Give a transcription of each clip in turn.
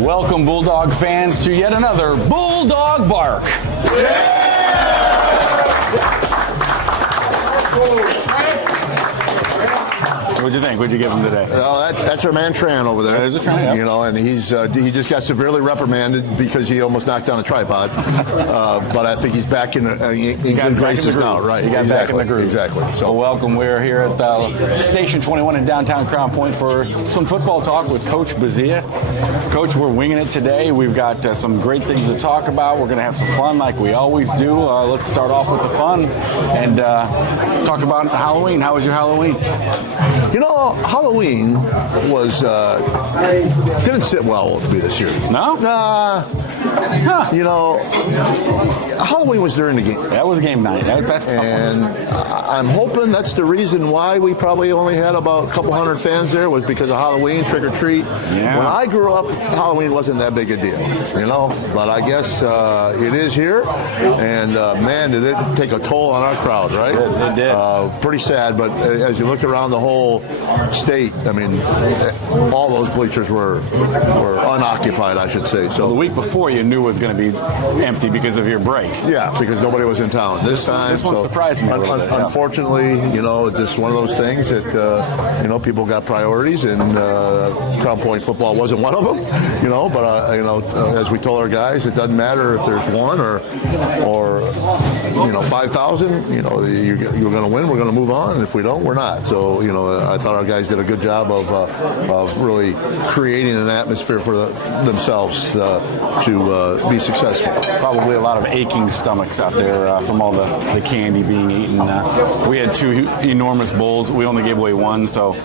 Welcome, Bulldog fans, to yet another BullDog Bark. What'd you think? What'd you give him today? That's our man Tran over there. There's a Tran, yeah. You know, and he just got severely reprimanded because he almost knocked down a tripod. But I think he's back in good graces now, right? He got back in the groove. Exactly. So welcome. We're here at Station 21 in downtown Crown Point for some football talk with Coach Bazia. Coach, we're winging it today. We've got some great things to talk about. We're going to have some fun like we always do. Let's start off with the fun and talk about Halloween. How was your Halloween? You know, Halloween didn't sit well with me this year. No? You know, Halloween was during the game. That was game night. That's tough. And I'm hoping that's the reason why we probably only had about a couple hundred fans there, was because of Halloween, trick or treat. Yeah. When I grew up, Halloween wasn't that big a deal, you know. But I guess it is here. And man, did it take a toll on our crowd, right? It did. Pretty sad, but as you look around the whole state, I mean, all those bleachers were unoccupied, I should say. So the week before, you knew it was going to be empty because of your break. Yeah, because nobody was in town this time. This one surprised me a little bit. Unfortunately, you know, it's just one of those things that you know, people got priorities, and Crown Point football wasn't one of them. You know, but you know, as we told our guys, it doesn't matter if there's one or you know, 5,000. You know, you're going to win. We're going to move on, and if we don't, we're not. So you know, I thought our guys did a good job of really creating an atmosphere for themselves to be successful. Probably a lot of aching stomachs out there from all the candy being eaten. We had two enormous bowls. We only gave away one, so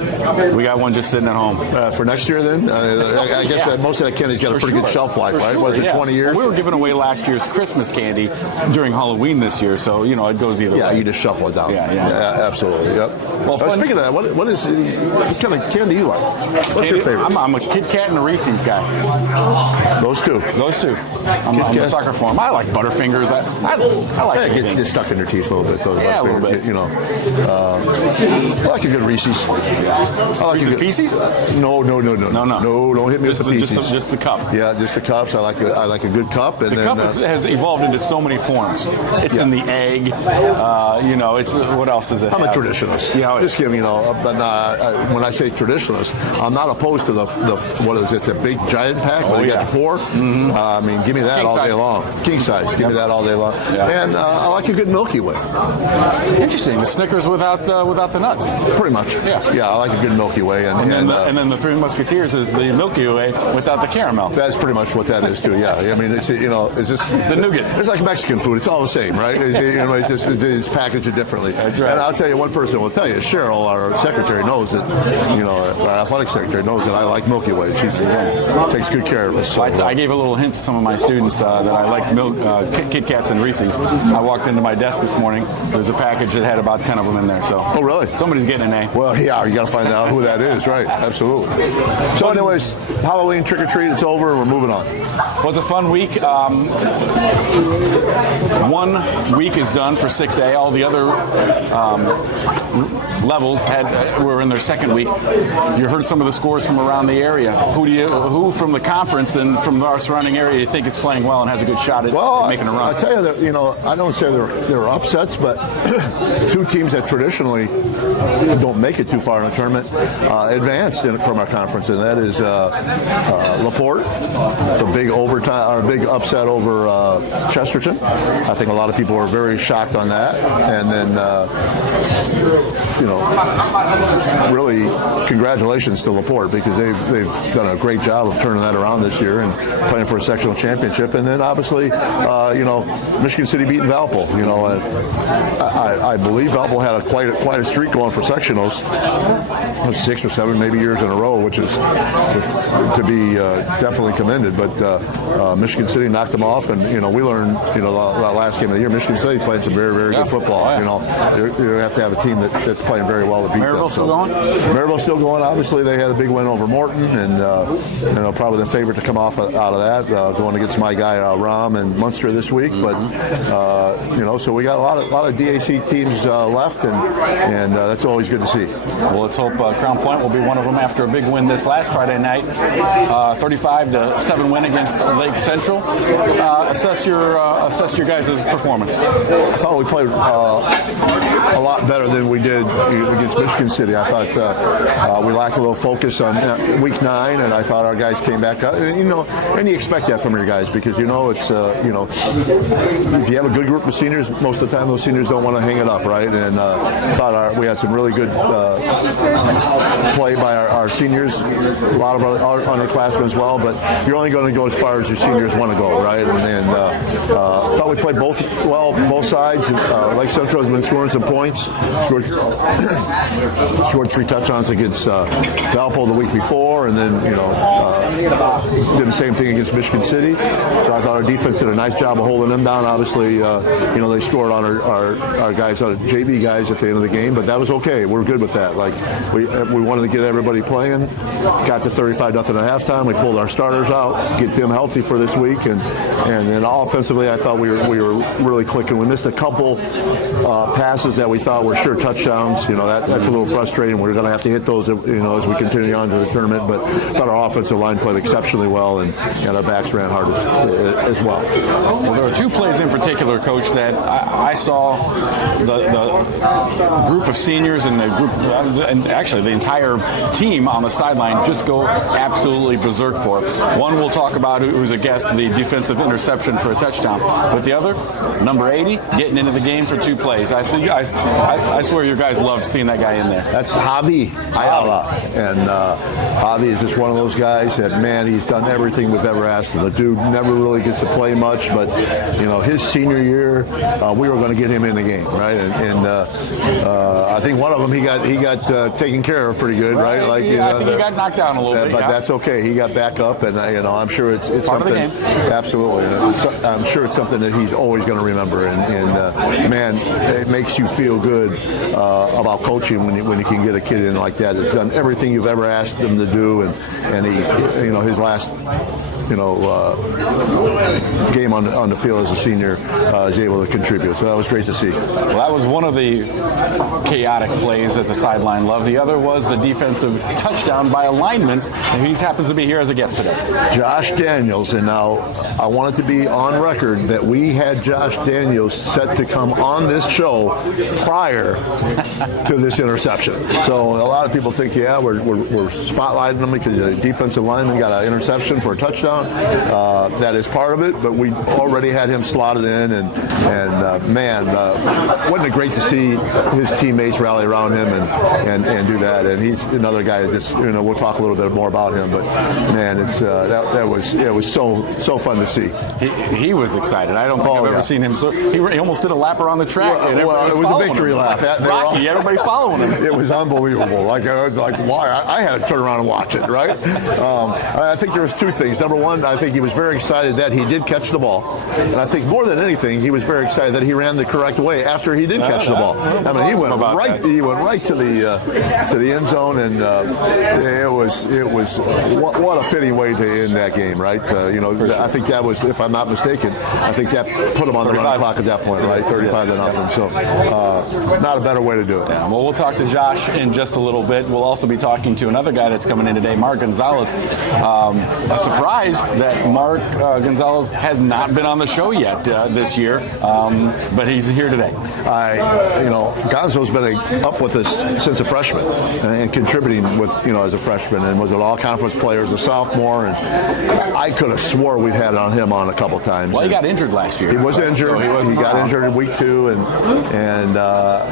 we got one just sitting at home. For next year, then? I guess most of that candy's got a pretty good shelf life, right? What is it, 20 years? Well, we were giving away last year's Christmas candy during Halloween this year, so, you know, it goes either way. Yeah, you just shuffle it down. Yeah, absolutely. Yep. Well, speaking of that, what kind of candy do you like? What's your favorite? I'm a Kit Kat and a Reese's guy. Those two. I'm a sucker for them. I like Butterfingers. I like anything. Get stuck in your teeth a little bit. Yeah, a little bit. You know, I like a good Reese's. I like Reese's Pieces? No. No, don't hit me with the Pieces. Just the cup. Yeah, just the cups. I like a good cup. And the cup has evolved into so many forms. It's in the egg. You know, it's what else does it have? I'm a traditionalist. Yeah, just give me, you know. But when I say traditionalist, I'm not opposed to the what is it? The big giant pack. Oh, you got 4. Mm-hmm. I mean, give me that all day long. King size. Give me that all day long. Yeah. And I like a good Milky Way. Interesting. The Snickers without the nuts. Pretty much. Yeah. I like a good Milky Way. And then the Three Musketeers is the Milky Way without the caramel. That's pretty much what that is too. Yeah. I mean, it's, you know, is this the nougat? It's like Mexican food. It's all the same, right? It's packaged differently. That's right. And I'll tell you, one person will tell you. Cheryl, our secretary, knows that. You know, our athletic secretary knows that I like Milky Way. She takes good care of us. So, I gave a little hint to some of my students that I like Kit Kats and Reese's. I walked into my desk this morning. There's a package that had about 10 of them in there. So, oh really? Somebody's getting an A. Well, yeah, you got to find out who that is, right? Absolutely. So, anyways, Halloween trick or treat, it's over, and we're moving on. Well, it's a fun week. 1 week is done for 6A. All the other levels were in their second week. You heard some of the scores from around the area. Who from the conference and from our surrounding area you think is playing well and has a good shot at making a run? I tell you that, you know, I don't say there are upsets, but 2 teams that traditionally don't make it too far in the tournament advanced from our conference, and that is LaPorte. It's a big overtime or a big upset over Chesterton. I think a lot of people were very shocked on that, and then you know, really congratulations to LaPorte, because they've done a great job of turning that around this year and playing for a sectional championship. And then obviously, you know, Michigan City beating Valpo. You know, I believe Valpo had quite a streak going for sectionals, 6 or 7 maybe years in a row, which is to be definitely commended. But Michigan City knocked them off, and you know, we learned, you know, the last game of the year, Michigan Michigan State playing some very, very good football. Yeah. You know, you have to have a team that's playing very well to beat them. Maryville still going? Maryville's still going. Obviously, they had a big win over Morton, and you know, probably the favorite to come off out of that, going against my guy Ram and Munster this week. But you know, so we got a lot of DAC teams left, and that's always good to see. Well, let's hope Crown Point will be one of them after a big win this last Friday night, 35-7 win against Lake Central. Assess your guys' performance. I thought we played a lot better than we did against Michigan City. I thought we lacked a little focus on week 9, and I thought our guys came back up. You know, and you expect that from your guys because you know it's you know, if you have a good group of seniors, most of the time those seniors don't want to hang it up, right? And I thought we had some really good play by our seniors, a lot of our underclassmen as well. But you're only going to go as far as your seniors want to go, right? And I thought we played both sides. Lake Central has been scoring some points. Scored 3 touchdowns against Valpo the week before, and then you know did the same thing against Michigan City. So I thought our defense did a nice job of holding them down. Obviously, you know, they scored on our guys, our JV guys at the end of the game, but that was okay. We're good with that. Like we wanted to get everybody playing. Got to 35-0 at halftime. We pulled our starters out, get them healthy for this week, and then offensively, I thought we were really clicking. We missed a couple passes that we thought were sure touchdowns. You know, that's a little frustrating. We're going to have to hit those, you know, as we continue on to the tournament. But I thought our offensive line played exceptionally well, and our backs ran hard as well. Well, there are 2 plays in particular, Coach, that I saw the group of seniors and the group, and actually the entire team on the sideline just go absolutely berserk for. One we'll talk about, who's a guest, the defensive interception for a touchdown. But the other, number 80, getting into the game for 2 plays. I swear your guys loved seeing that guy in there. That's Javi Ayala. And Javi is just one of those guys that, man, he's done everything we've ever asked him. The dude never really gets to play much, but, you know, his senior year, we were going to get him in the game, right? And I think one of them he got taken care of pretty good, right? Like, you know, I think he got knocked down a little bit. But that's okay. He got back up, and, you know, I'm sure it's part something. Of the game. Absolutely. I'm sure it's something that he's always going to remember. And man, it makes you feel good about coaching when you can get a kid in like that. It's done everything you've ever asked him to do, and he, you know, his last, you know, game on the field as a senior is able to contribute. So that was great to see. Well, that was one of the chaotic plays that the sideline loved. The other was the defensive touchdown by a lineman, and he happens to be here as a guest today. Josh Daniels. And now I want it to be on record that we had Josh Daniels set to come on this show prior to this interception. So a lot of people think, yeah, we're spotlighting him because the defensive lineman got an interception for a touchdown. That is part of it, but we already had him slotted in, and man, wasn't it great to see his teammates rally around him and do that? And he's another guy that just, you know, we'll talk a little bit more about him, but man, it's it was so fun to see. He was excited. I don't think I've ever seen him so. He almost did a lap around the track. Well, it was a victory lap. Rocky, everybody following him. It was unbelievable. Like why? I had to turn around and watch it. Right? I think there was 2 things. Number one, I think he was very excited that he did catch the ball, and I think more than anything, he was very excited that he ran the correct way after he did catch the ball. I mean, he went right to the end zone, and it was what a fitting way to end that game, right? You know, I think that was, if I'm not mistaken, I think that put him on the run clock at that point, right? 35-0. So not a better way to do it. Yeah, well, we'll talk to Josh in just a little bit. We'll also be talking to another guy that's coming in today, Mark Gonzalez. A surprise that Mark Gonzalez has not been on the show yet this year, but he's here today. You know, Gonzo's been up with us since a freshman and contributing with, you know, as a freshman, and was an all-conference player as a sophomore, and I could have swore we'd had him on a couple times. Well, he got injured last year. He was injured. So he got injured in week 2, and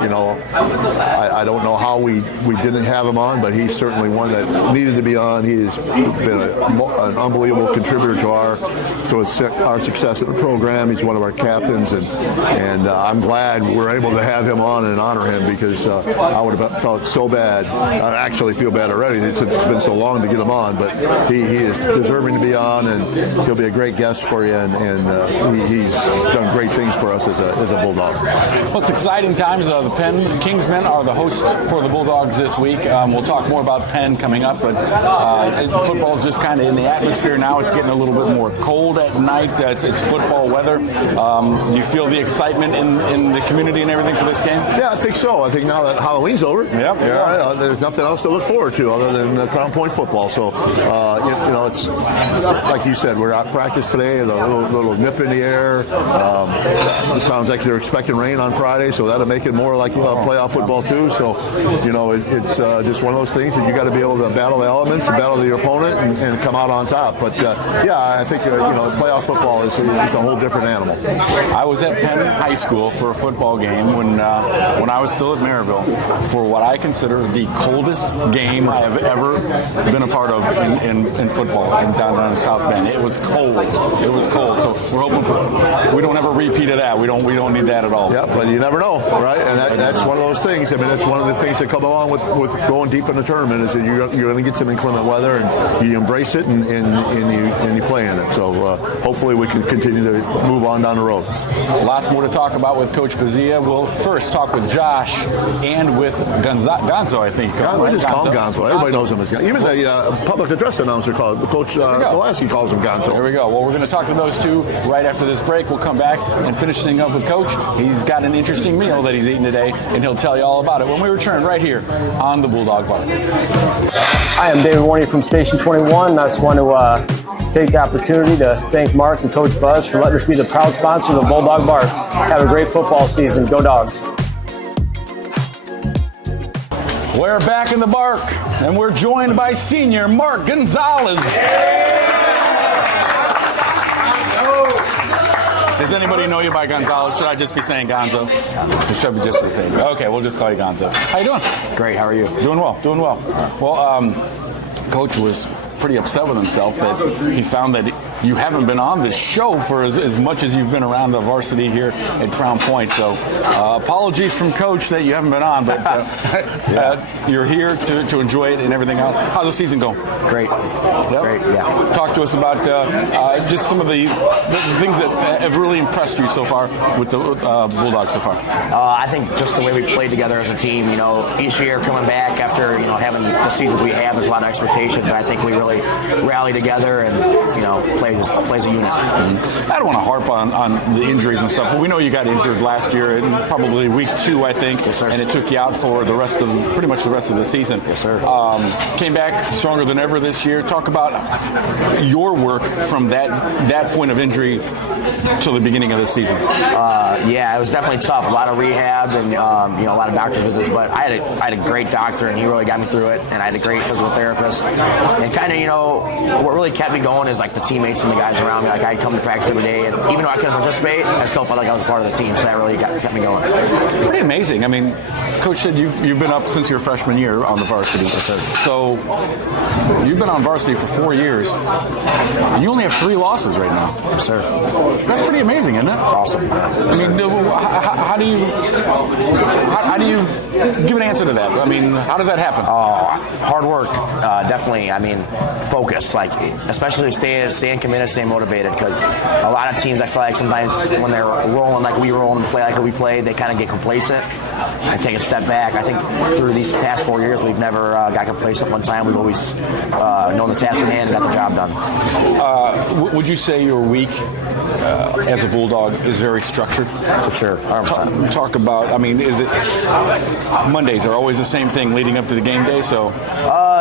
you know, I don't know how we didn't have him on, but he's certainly one that needed to be on. He has been an unbelievable contributor to our success in the program. He's one of our captains, and I'm glad we're able to have him on and honor him, because I would have felt so bad. I actually feel bad already since it's been so long to get him on, but he is deserving to be on, and he'll be a great guest for you, and he's done great things for us as a Bulldog. Well, it's exciting times. The Penn Kingsmen are the hosts for the Bulldogs this week. We'll talk more about Penn coming up, but football is just kind of in the atmosphere now. It's getting a little bit more cold at night. It's football weather. You feel the excitement in the community and everything for this game? Yeah, I think so. I think now that Halloween's over, there's nothing else to look forward to other than Crown Point football. So, it's like you said, we're out practice today, and a little nip in the air. It sounds like they're expecting rain on Friday, so that'll make it more like playoff football too. So, it's just one of those things that you got to be able to battle the elements and battle the opponent and come out on top. But I think playoff football is a whole different animal. I was at Penn High School for a football game when I was still at Maryville for what I consider the coldest game I have ever been a part of in football in downtown South Bend. It was cold. It was cold. So we're hoping we don't have a repeat of that. We don't need that at all. Yeah, but you never know, right? And that's one of those things. I mean, that's one of the things that come along with going deep in the tournament, is that you're going to get some inclement weather, and you embrace it and you play in it. So hopefully we can continue to move on down the road. Lots more to talk about with Coach Bazia. We'll first talk with Josh and with Gonzo, I think. We just call him Gonzo. Everybody knows him as Gonzo. Even the public address announcer calls Coach Pulaski calls him Gonzo. There we go. Well, we're going to talk to those two right after this break. We'll come back and finish things up with Coach. He's got an interesting meal that he's eating today, and he'll tell you all about it when we return right here on the BullDog Bark. Hi, I'm David Warney from Station 21. I just want to take the opportunity to thank Mark and Coach Buzz for letting us be the proud sponsor of the BullDog Bark. Have a great football season. Go Dogs. We're back in the Bark, and we're joined by senior Mark Gonzalez. Does anybody know you by Gonzalez? Should I just be saying Gonzo? It should be just the same. Okay, we'll just call you Gonzo. How you doing? Great. How are you? Doing well. Doing well. Well, Coach was pretty upset with himself that he found that you haven't been on this show for as much as you've been around the varsity here at Crown Point. So apologies from Coach that you haven't been on, but you're here to enjoy it and everything else. How's the season going? Great. Yep. Great, yeah. Talk to us about just some of the things that have really impressed you so far with the Bulldogs so far. I think just the way we played together as a team, each year coming back after, having the seasons we have, there's a lot of expectations. I think we really rally together and, play as a unit. Mm-hmm. I don't want to harp on the injuries and stuff, but we know you got injured last year in probably week 2, I think, yes, sir. And it took you out for pretty much the rest of the season. Yes, sir. Came back stronger than ever this year. Talk about your work from that point of injury to the beginning of the season. Yeah, it was definitely tough. A lot of rehab and a lot of doctor visits, but I had a great doctor, and he really got me through it. And I had a great physical therapist. And kind of, what really kept me going is like the teammates and the guys around me. Like I'd come to practice every day, and even though I couldn't participate, I still felt like I was a part of the team. So that really kept me going. Pretty amazing. I mean, Coach said you've been up since your freshman year on the varsity. So you've been on varsity for 4 years. You only have 3 losses right now. Yes, sir. That's pretty amazing, isn't it? It's awesome. I mean, how do you give an answer to that? I mean, how does that happen? Hard work, definitely. I mean, focus, like especially staying committed, staying motivated. Because a lot of teams, I feel like sometimes when they're rolling like we roll and play like we play, they kind of get complacent and take a step back. I think through these past 4 years, we've never got complacent one time. We've always known the task at hand and got the job done. Would you say your week as a Bulldog is very structured? For sure. Talk about, I mean, is it Mondays are always the same thing leading up to the game day? So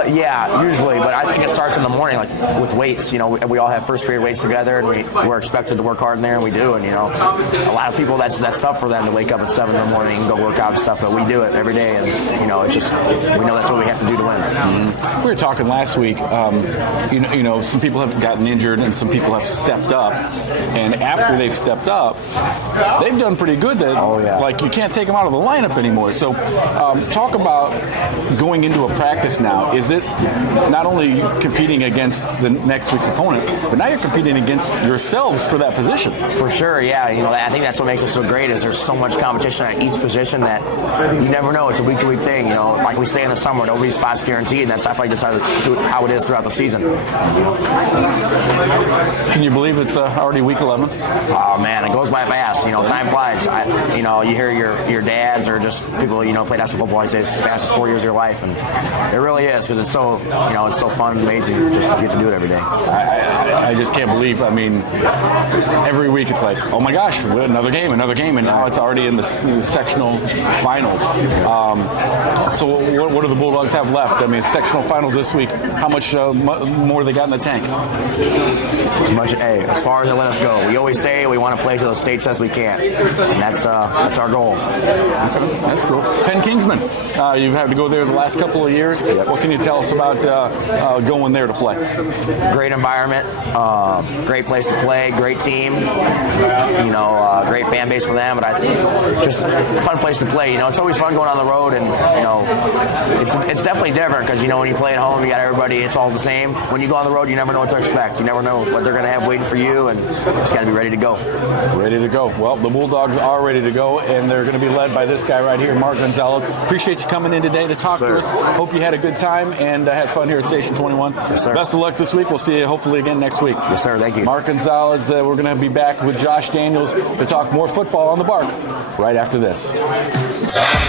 yeah, usually, but I think it starts in the morning, like with weights. We all have first period weights together, and we're expected to work hard in there, and we do. And a lot of people that's tough for them to wake up at 7 in the morning and go work out and stuff, but we do it every day, and it's just we know that's what we have to do to win. Mm-hmm. We were talking last week. Some people have gotten injured, and some people have stepped up, and after they've stepped up, they've done pretty good. Like you can't take them out of the lineup anymore. So talk about going into a practice now. Is it not only competing against the next week's opponent, but now you're competing against yourselves for that position. For sure, yeah. I think that's what makes it so great is there's so much competition at each position that you never know. It's a week-to-week thing. Like we say in the summer, nobody's spot's guaranteed, and that's I feel like that's how it is throughout the season. Can you believe it's already week 11? Oh man, it goes by fast. Time flies. You hear your dads or just people play basketball football. I say it's as fast as 4 years of your life, and it really is because it's so it's so fun and amazing just to get to do it every day. I just can't believe. I mean, every week it's like, oh my gosh, another game, and now it's already in the sectional finals. So what do the Bulldogs have left? I mean, sectional finals this week. How much more they got in the tank? As far as they let us go. We always say we want to play to the state says we can't, and that's our goal. Okay. That's cool. Penn Kingsman, you've had to go there the last couple of years. What can you tell us about going there to play? Great environment, great place to play, great team. Great fan base for them, but just a fun place to play. It's always fun going on the road, and it's definitely different because when you play at home, you got everybody. It's all the same. When you go on the road, you never know what to expect. You never know what they're going to have waiting for you, and just got to be ready to go. Ready to go. Well, the Bulldogs are ready to go, and they're going to be led by this guy right here, Mark Gonzalez. Appreciate you coming in today to talk to us. Hope you had a good time and had fun here at Station 21. Yes, sir. Best of luck this week. We'll see you hopefully again next week. Yes, sir. Thank you. Mark Gonzalez. We're going to be back with Josh Daniels to talk more football on the Bark right after this.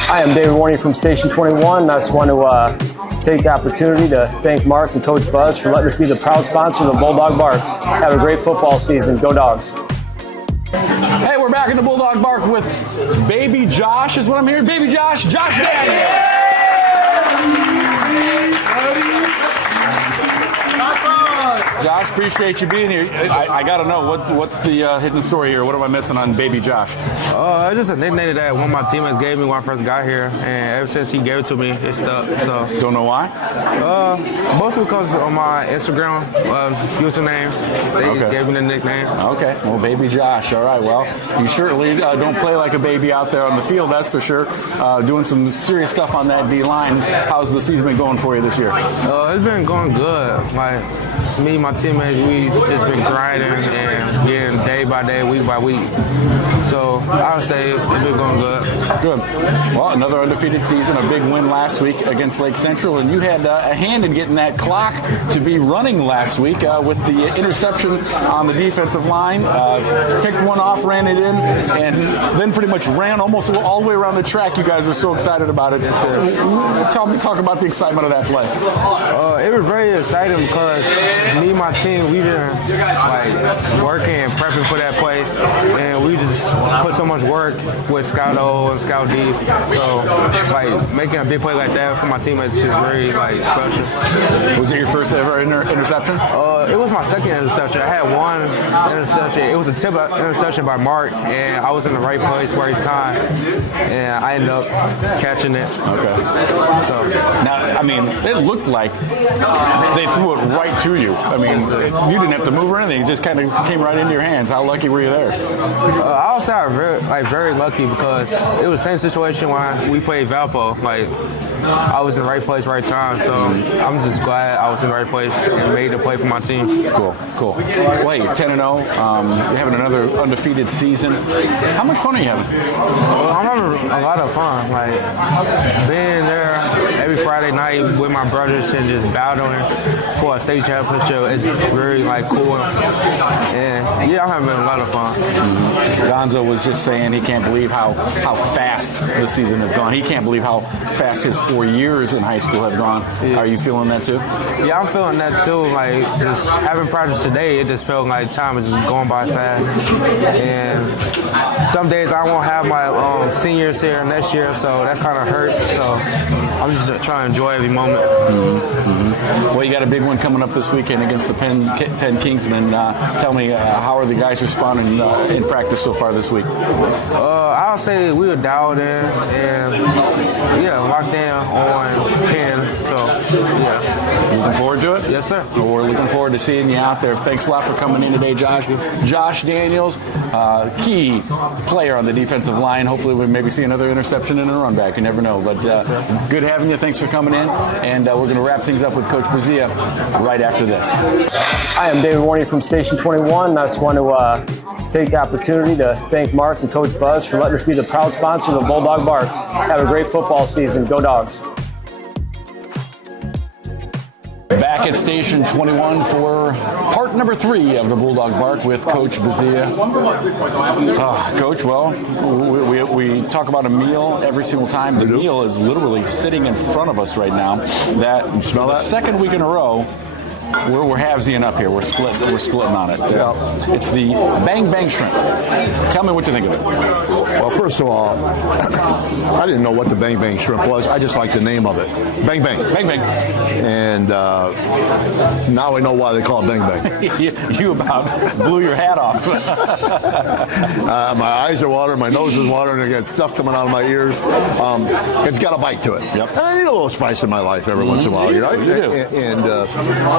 Hi, I'm David Warney from Station 21. I just want to take the opportunity to thank Mark and Coach Buzz for letting us be the proud sponsor of the BullDog Bark. Have a great football season. Go Dogs. Hey, we're back at the BullDog Bark with Baby Josh is what I'm hearing. Baby Josh Daniels. Josh, appreciate you being here. I got to know, what's the hidden story here? What am I missing on Baby Josh? It's just a nickname that one of my teammates gave me when I first got here, and ever since he gave it to me, it stuck. So don't know why? Mostly because on my Instagram username, they gave me the nickname. Okay, well, Baby Josh. All right, well, you certainly don't play like a baby out there on the field, that's for sure. Doing some serious stuff on that D-line. How's the season been going for you this year? It's been going good. Like, me and my teammates, we just been grinding and getting day by day, week by week. So I would say it's been going good. Good. Well, another undefeated season, a big win last week against Lake Central, and you had a hand in getting that clock to be running last week with the interception on the defensive line. Picked one off, ran it in, and then pretty much ran almost all the way around the track. You guys were so excited about it. Talk about the excitement of that play. It was very exciting because me and my team, we been working and prepping for that play, and we just put so much work with Scout O and Scout D. So making a big play like that for my teammates is very special. Was it your first ever interception? It was my second interception. I had one interception. It was a tip interception by Mark, and I was in the right place, right time, and I ended up catching it. Okay. So now, I mean, it looked like they threw it right to you. I mean, you didn't have to move or anything. It just kind of came right into your hands. How lucky were you there? I was very lucky because it was the same situation when we played Valpo. I was in the right place, right time. So I'm just glad I was in the right place and made the play for my team. Cool. Well, you're 10-0. You're having another undefeated season. How much fun are you having? I'm having a lot of fun. Being there every Friday night with my brothers and just battling for a state championship, it's very cool. And yeah, I'm having a lot of fun. Gonzo was just saying he can't believe how fast the season has gone. He can't believe how fast his 4 years in high school have gone. Yeah. Are you feeling that too? Yeah, I'm feeling that too. Just having practice today, it just felt like time is just going by fast. And some days I won't have my seniors here next year, so that kind of hurts. So I'm just trying to enjoy every moment. Well, you got a big one coming up this weekend against the Penn Kingsmen. Tell me, how are the guys responding in practice so far this this week? I'll say we were dialed in and locked in on 10. So yeah. Looking forward to it? Yes, sir. Well, we're looking forward to seeing you out there. Thanks a lot for coming in today, Josh. Josh Daniels, key player on the defensive line. Hopefully we maybe see another interception and a run back. You never know. But good having you. Thanks for coming in. And we're going to wrap things up with Coach Brazia right after this. Hi, I'm David Warney from Station 21. I just want to take the opportunity to thank Mark and Coach Buzz for letting us be the proud sponsor of the BullDog Bark. Have a great football season. Go Dogs. Back at Station 21 for part number 3 of the BullDog Bark with Coach Brazia. Coach, well, we talk about a meal every single time. The meal is literally sitting in front of us right now. You smell that? Second week in a row, we're halvesing up here. We're splitting on it. It's the Bang Bang Shrimp. Tell me what you think of it. Well, first of all, I didn't know what the Bang Bang Shrimp was. I just like the name of it. Bang Bang. Bang Bang. And now I know why they call it Bang Bang. You about blew your hat off. My eyes are watering, my nose is watering, I got stuff coming out of my ears. It's got a bite to it. Yep. And I need a little spice in my life every once in a while. You know? You do.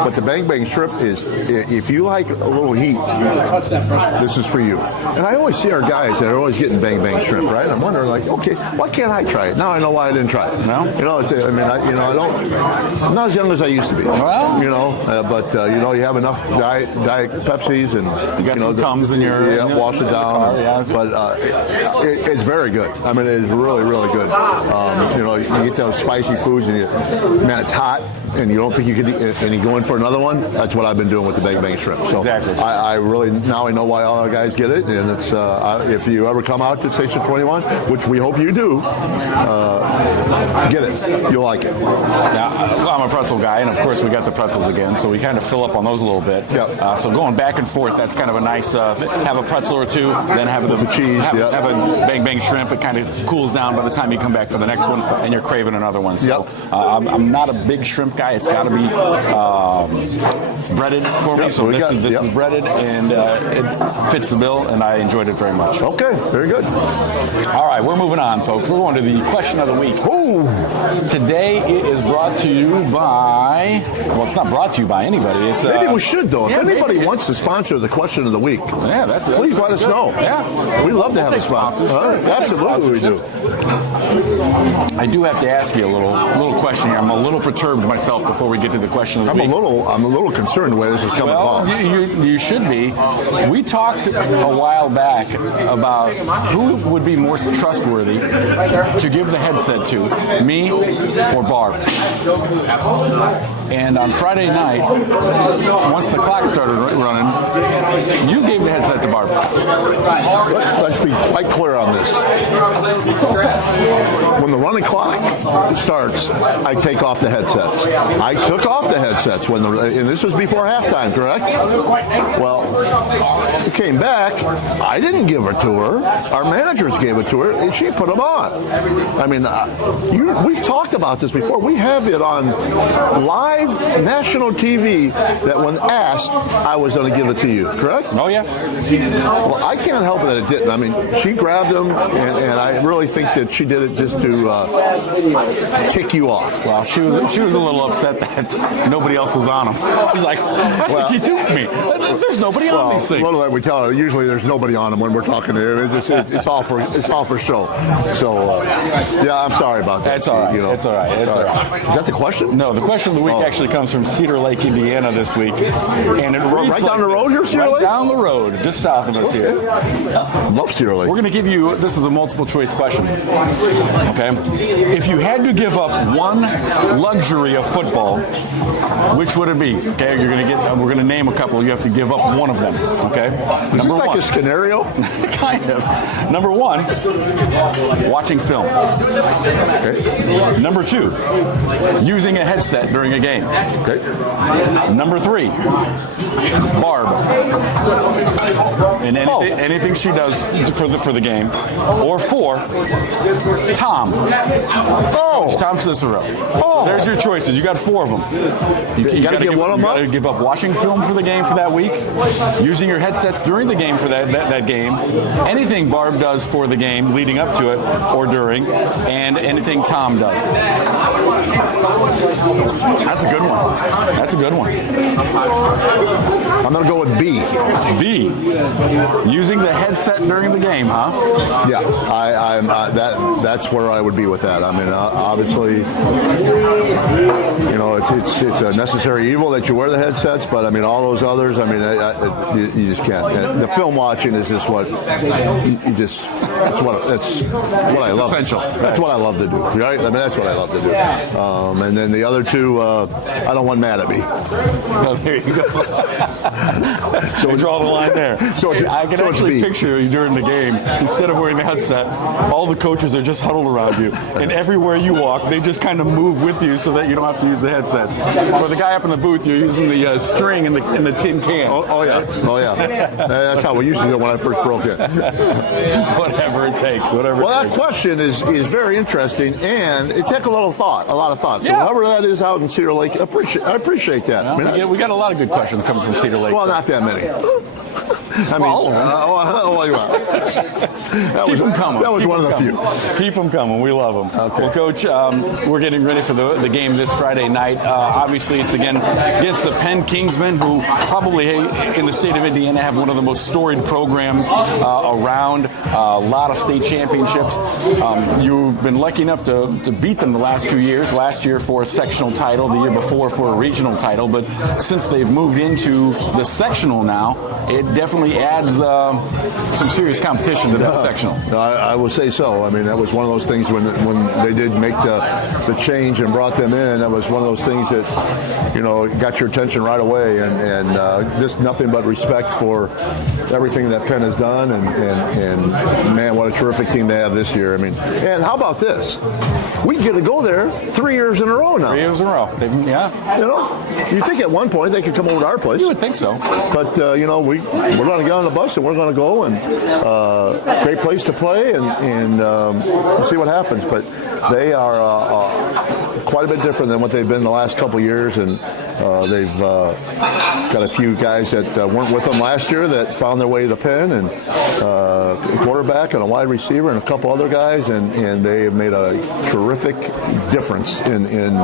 But the Bang Bang Shrimp is, if you like a little heat, this is for you. And I always see our guys that are always getting Bang Bang Shrimp, right? I'm wondering, like, okay, why can't I try it? Now I know why I didn't try it. No? You know, I'm not as young as I used to be. Well, but you have enough Diet Pepsis and you got some Tums in your wash it down. But it's very good. I mean, it's really, really good. You get those spicy foods and man, it's hot. And you don't think you could, and you go in for another one. That's what I've been doing with the Bang Bang Shrimp. So exactly. I really now I know why all our guys get it, and it's if you ever come out to Station 21, which we hope you do, get it. You'll like it. Now, I'm a pretzel guy, and of course we got the pretzels again, so we kind of fill up on those a little bit. Yep. So going back and forth, that's kind of a nice. Have a pretzel or two, then have the cheese. Have a Bang Bang Shrimp. It kind of cools down by the time you come back for the next one, and you're craving another one. So I'm not a big shrimp guy. It's got to be breaded for me. So this is breaded, and it fits the bill, and I enjoyed it very much. Okay, very good. All right, we're moving on, folks. We're going to the question of the week. Ooh. Today it is brought to you by, well, it's not brought to you by anybody. It's Maybe we should, though. If anybody wants to sponsor the question of the week, please let us know. Yeah. We'd love to have a sponsor. Absolutely we do. I do have to ask you a little question here. I'm a little perturbed myself before we get to the question of the week. I'm a little concerned the way this is coming along. You should be. We talked a while back about who would be more trustworthy to give the headset to, me or Barb. And on Friday night, once the clock started running, you gave the headset to Barb. Let's be quite clear on this. When the running clock starts, I take off the headsets. I took off the headsets and this was before halftime, correct? Well, it came back. I didn't give it to her. Our managers gave it to her, and she put them on. I mean, we've talked about this before. We have it on live national TV that when asked, I was going to give it to you, correct? Oh, yeah. Well, I can't help it that it didn't. I mean, she grabbed them, and I really think that she did it just to tick you off. Well, she was a little upset that nobody else was on them. She's like, I think you duped me. There's nobody on these things. Well, we tell her usually there's nobody on them when we're talking to him. It's all for show. So I'm sorry about that. It's all right. It's all right. It's all right. Is that the question? No, the question of the week actually comes from Cedar Lake, Indiana this week, and it right down the road here, Cedar Lake? Right down the road, just south of us here. Love Cedar Lake. We're going to give you. This is a multiple choice question. Okay, if you had to give up one luxury of football, which would it be? Okay, you're going to get. We're going to name a couple. You have to give up one of them. Okay. Is this like a scenario? Kind of. Number one, watching film. Okay. Number two, using a headset during a game. Okay. Number three, Barb. in anything she does for the game, or 4, Tom. Tom Cicero. There's your choices. You got 4 of them. You got to give one of them up. You got to give up watching film for the game for that week, using your headsets during the game for that game, anything Barb does for the game leading up to it or during, and anything Tom does. That's a good one. That's a good one. I'm going to go with B. B. Using the headset during the game, huh? Yeah, that's where I would be with that. I mean, obviously, it's a necessary evil that you wear the headsets, but I mean, all those others, I mean, you just can't. And the film watching is just what that's what I love. Essential. That's what I love to do, right? I mean, that's what I love to do. And then the other 2, I don't want mad at me. Oh, there you go. So we draw the line there. So I can actually picture you during the game. Instead of wearing the headset, all the coaches are just huddled around you, and everywhere you walk, they just kind of move with you so that you don't have to use the headsets. For the guy up in the booth, you're using the string in the tin can. Oh yeah. That's how we used to do it when I first broke in. Whatever it takes. Well, that question is very interesting, and it took a lot of thought. So whoever that is out in Cedar Lake, I appreciate that. Well, we got a lot of good questions coming from Cedar Lake. Well, not that many. I mean, keep them coming. That was one of the few. Keep them coming. We love them. Okay. Well, Coach, we're getting ready for the game this Friday night. Obviously, it's again against the Penn Kingsmen, who probably in the state of Indiana have one of the most storied programs around. A lot of state championships. You've been lucky enough to beat them the last 2 years. Last year for a sectional title, the year before for a regional title. But since they've moved into the sectional now, it definitely adds some serious competition to that sectional. I will say so. I mean, that was one of those things when they did make the change and brought them in. That was one of those things that got your attention right away, and just nothing but respect for everything that Penn has done, and man, what a terrific team they have this year. I mean, and how about this? We get to go there 3 years in a row now. 3 years in a row. Yeah. You think at one point they could come over to our place? You would think so. But we're going to get on the bus and we're going to go, and great place to play, and we'll see what happens. But they are quite a bit different than what they've been the last couple of years, and they've got a few guys that weren't with them last year that found their way to the Penn, and a quarterback and a wide receiver and a couple other guys, and they have made a terrific difference in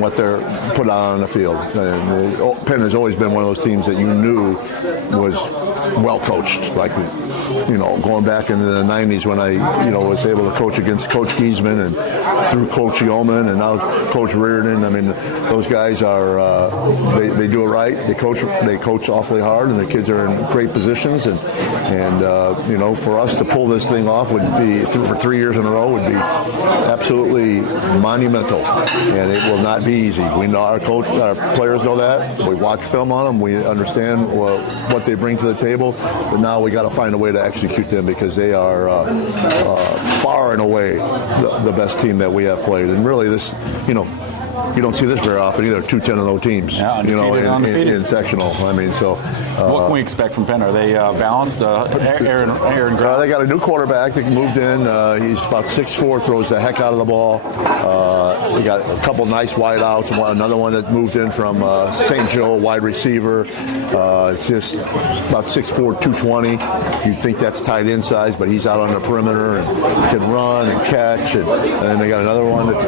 what they're put on the field. And Penn has always been one of those teams that you knew was well coached, like going back into the 90s when I was able to coach against Coach Giesman and through Coach Yeoman and now Coach Reardon. I mean, those guys are they do it right. They coach awfully hard, and the kids are in great positions, and for us to pull this thing off would be for 3 years in a row would be absolutely monumental, and it will not be easy. We know our players know that. We watch film on them. We understand what they bring to the table, but now we got to find a way to execute them, because they are far and away the best team that we have played. And really, this, you don't see this very often either. 2-10-0 teams, in sectional. I mean, so what can we expect from Penn? Are they balanced? Aaron Grant. They got a new quarterback that moved in. He's about 6'4", throws the heck out of the ball. We got a couple nice wideouts. Another one that moved in from St. Joe, wide receiver. It's just about 6'4", 220. You'd think that's tight end size, but he's out on the perimeter and can run and catch. And then they got another one, that's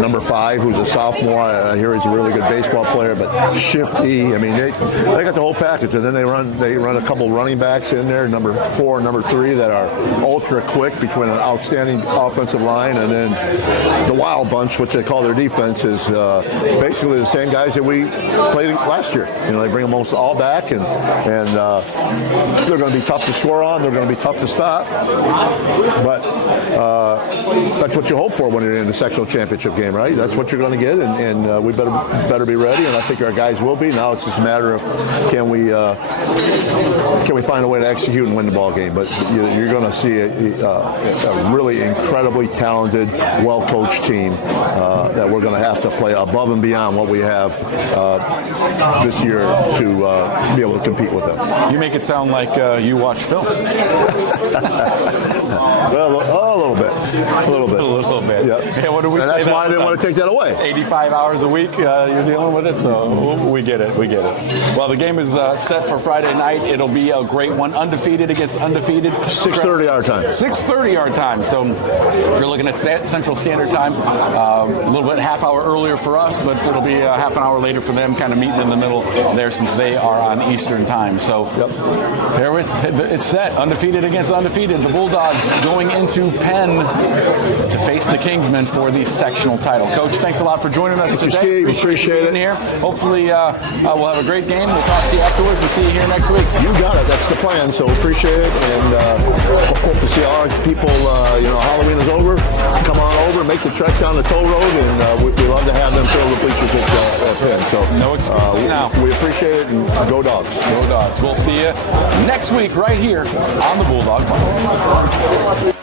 number 5, who's a sophomore. I hear he's a really good baseball player, but shifty. I mean, they got the whole package. And then they run a couple running backs in there, number 4 and number 3, that are ultra quick between an outstanding offensive line, and then the wild bunch, which they call their defense, is basically the same guys that we played last year. They bring them almost all back, and they're going to be tough to score on. They're going to be tough to stop. But that's what you hope for when you're in the sectional championship game, right? That's what you're going to get, and we better be ready, and I think our guys will be. Now it's just a matter of can we find a way to execute and win the ball game. But you're going to see a really incredibly talented, well-coached team that we're going to have to play above and beyond what we have this year to be able to compete with them. You make it sound like you watch film. Well, a little bit. A little bit. Yeah. Hey, what do we and say that's why I didn't about want to take that away. 85 hours a week, you're dealing with it, so we get it. Well, the game is set for Friday night. It'll be a great one. Undefeated against undefeated. 6:30 our time. 6:30 our time. So if you're looking at Central Standard Time, a little bit half hour earlier for us, but it'll be half an hour later for them, kind of meeting in the middle there since they are on Eastern Time. So there it's set. Undefeated against undefeated. The Bulldogs going into Penn to face the Kingsmen for the sectional title. Coach, thanks a lot for joining us today. Steve, appreciate it. Here. Hopefully we'll have a great game. We'll talk to you afterwards and see you here next week. You got it. That's the plan. So appreciate it, and hope to see all our people. Halloween is over. Come on over, make the trek down the toll road, and we love to have them fill the bleachers at Penn. So no excuses now. We appreciate it, and go Dogs. Go Dogs. We'll see you next week right here on the BullDog Bark.